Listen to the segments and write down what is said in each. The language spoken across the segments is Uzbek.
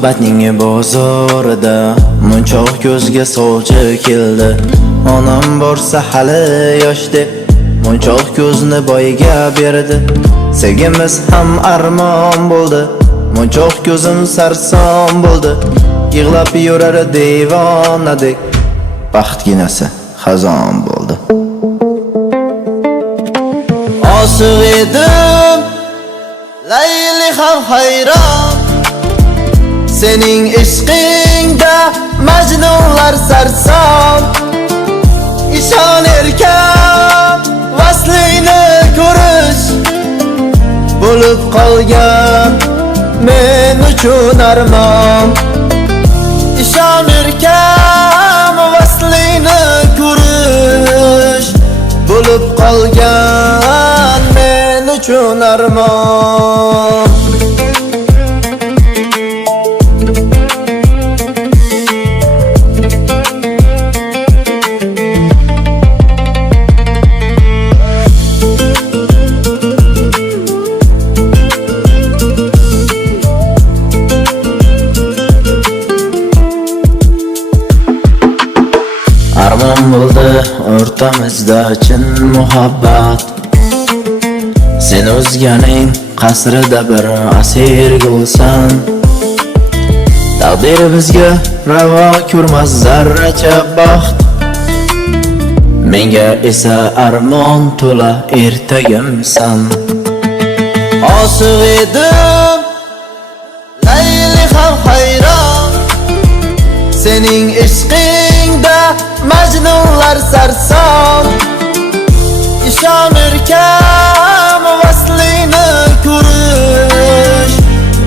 Muhabbatning bozorida munchoq ko'zga sovchi keldi. Onam borsa hali yoshdi, munchoq ko'zni boyiga berdi. Sevgimiz ham armon bo'ldi, munchoq ko'zim sarson bo'ldi. Yig'lab yurar devonadek, baxtginasi xazon bo'ldi. Oshiq edim, Layli ham hayron, sening ishqingda majnunlar sarson. İshon erkam, vaslingni ko'rish bo'lib qolgan men uchun armon. İshon erkam, vaslingni ko'rish bo'lib qolgan men uchun armon. Armon bo'ldi o'rtamizda chin muhabbat. Sen o'zganing qasrida bir asir bo'lsan. Taqdir bizga ravo ko'rmas zarracha baxt. Menga esa armon to'la ertagimsan. Oshiq edim, Layli ham hayron, sening ishqingda majnunlar sarson. İshon erkam, vaslingni ko'rish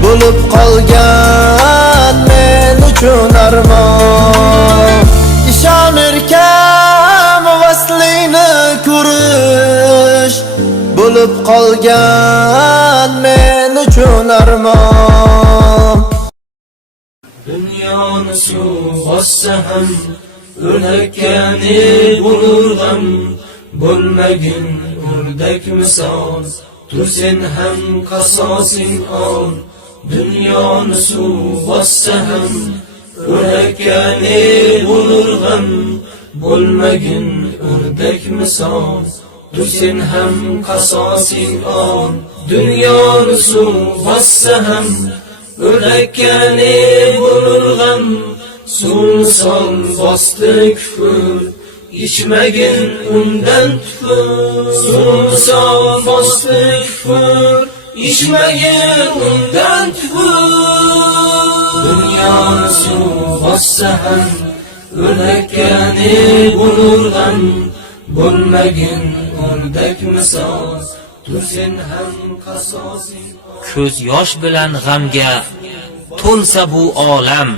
bo'lib qolgan men uchun armon. İshon erkam, vaslingni ko'rish bo'lib qolgan men uchun armon. Dunyoni suv bossa ham o'lakani bo'lur g'am. Bo'lmagin o'rdak misol, tursen ham qasosing ol. Dunyoni suv bossa ham o'lakani bo'lur g'am. Bo'lmagin o'rdak misol, tursen ham qasosing ol. Dunyoni suv bossa ham o'lakani bo'lur g'am. Suv sol bosdi kufr, ichmagin undan tufur. Suv sol bosdi kufr, ichmagin undan tufur. Dunyoni suv bossa ham o'lakani bo'lur g'am. Bo'lmagin o'rdak misol, tursen ham qasosing. Ko'z yosh bilan g'amga to'lsa bu olam,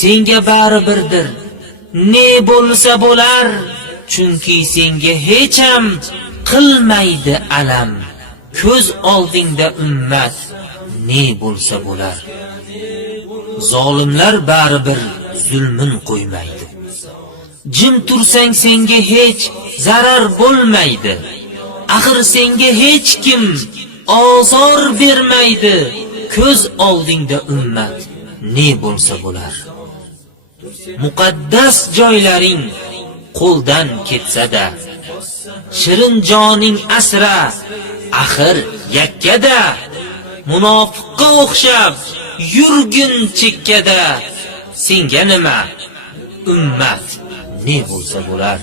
senga bari birdir, ne bo'lsa bo'lar. Chunki senga hech ham qilmaydi alam. Ko'z oldingda ummat ne bo'lsa bo'lar. Zolimlar bari bir zulmun qo'ymaydi. Jim tursang senga hech zarar bo'lmaydi. Axir senga hech kim ozor bermaydi. Ko'z oldingda ummat ne bo'lsa bo'lar. Muqaddas joylaring qo'ldan ketsa-da, shirin joning asra axir yakkada. Munofiqqa o'xshab yurgin chekkada. Senga nima? Ummat ne bo'lsa bo'lar.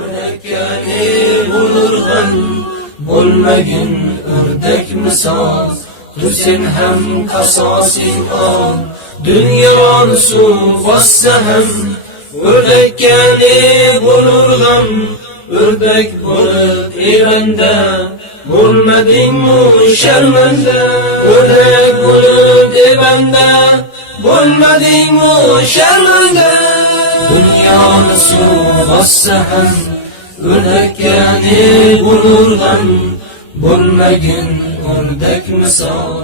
O'lakani bo'lur g'am. Bo'lmagin o'rdak misol, tursen ham qasosing ol. Dunyoni suv bossa ham o'lakani bo'lur g'am. O'rdak bo'lib eranda, bo'lmadingmi sharmanda. O'rdak bo'lib evanda, bo'lmadingmi sharmanda. Dunyoni suv bossa ham o'lakani bo'lur g'am. Bo'lmagin o'rdak misol,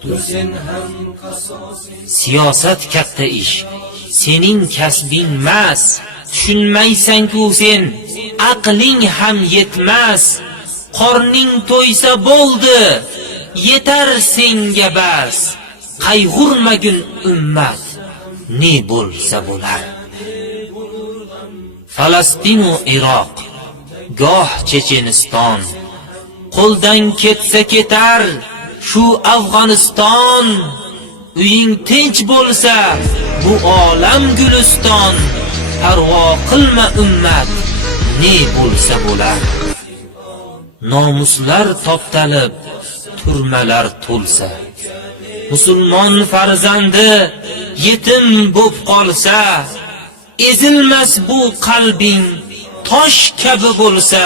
tursen ham qasosing. Siyosat katta ish, sening kasbing mas. Tushunmaysan-ku sen, aqling ham yetmas. Qorning to'ysa bo'ldi, yetar senga bas. qayg'urmagin ummat, ne bo'lsa bo'lar. Falastin va Iroq, goh Checheniston, qo'ldan ketsa ketar shu Afg'oniston. Uying tinch bo'lsa bu olam guliston. Parvo qilma ummat, ne bo'lsa bo'lar. Nomuslar toptalib, turmalar to'lsa, musulmon farzandi yetim bo'p qolsa, ezilmas bu qalbing tosh kabi bo'lsa,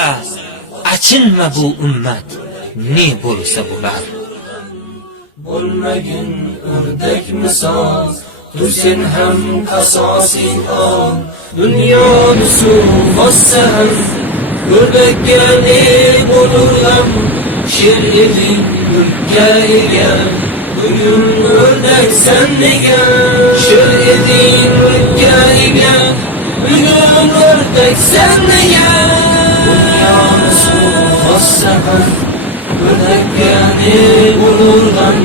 achinma bu ummat, ne bo'lsa bo'lar. Bo'lmagin o'rdak misol, tu sen ham qasosing ol. Dunyoni suv bossa ham o'rdakka ne bo'lurlam. Sher eding mulkka ega, bugun o'rdaksan nega? Sher eding mulkka ega, bugun o'rdaksan nega? Dunyoni suv bossa ham o'rdakka ne bo'lurlam.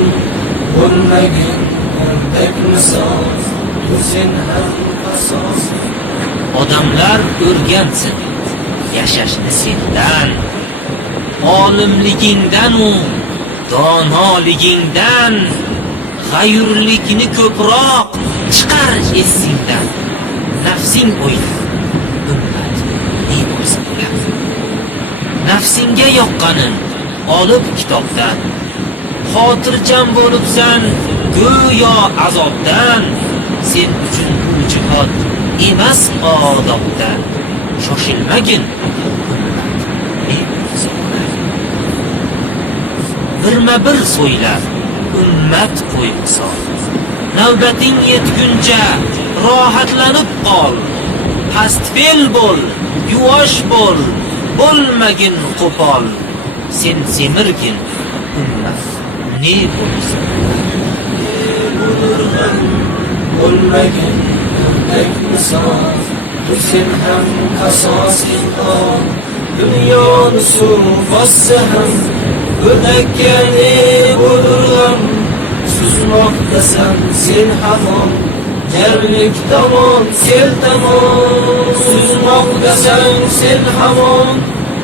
Bo'lmagin o'rdak misol, tu sen ham qasosing. Odamlar o'rgansin yashashni sendan, olimligingdan u donoligingdan. G'ayurlikni ko'proq chiqar esingdan. Nafsing o'yla, ummat ne bo'lsa bo'lar. Nafsinga yoqqanin olib kitobdan, xotirjam bo'libsan go'yo azobdan. Sen uchun bu jihod emas odobdan. Shoshilmagin, ne bo'lsa bo'lar. Birma-bir so'ylab ummat qo'y misol. Navbating yetguncha rohatlanib qol. Pastfel bo'l, yuvosh bo'l, bo'lmagin qo'pol. Sen semirgin ummat, ne bo'lsa bo'lurman. Bo'lmagin o'rdak misol, tu sen ham qasosing ol. Dunyoni suv bossa ham o'rdakka ne bo'lurlam. Suzmoqdasan sen hamon jarlik tomon, sel tomon. Suzmoqdasan sen hamon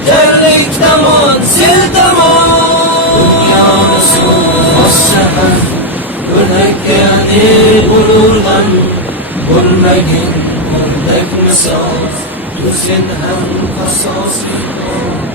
jarlik tomon, sel tomon. Dunyoni suv bossa ham o'rdakka ne bo'lurlam. Bo'lmagin o'rdak misol, tu sen ham qasosing ol.